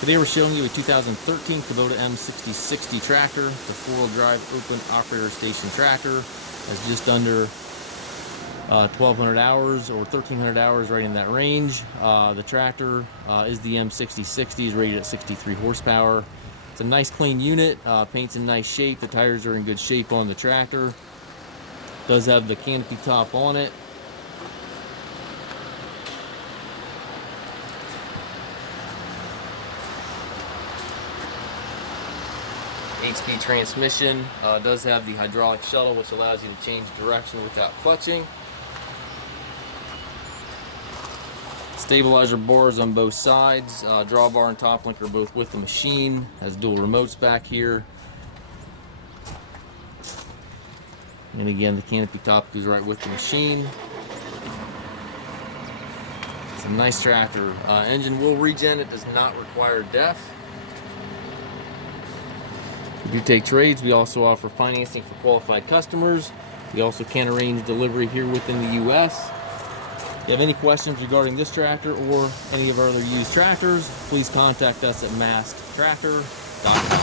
Today we're showing you a 2013 Kubota M6060 tractor. The four-wheel drive open operator station tractor. Has just under 1,200 hours or 1,300 hours, right in that range. The tractor is the M6060, is rated at 63 horsepower. It's a nice clean unit, paint's in nice shape. The tires are in good shape on the tractor. Does have the canopy top on it. Eight-speed transmission, does have the hydraulic shuttle, which allows you to change direction without clutching. Stabilizer bars on both sides, drawbar and top link are both with the machine. Has dual remotes back here. And again, the canopy top goes right with the machine. It's a nice tractor. Engine will regen, it does not require DEF. We do take trades. We also offer financing for qualified customers. We also can arrange delivery here within the U.S. If you have any questions regarding this tractor or any of our other used tractors, please contact us at masttractor.com.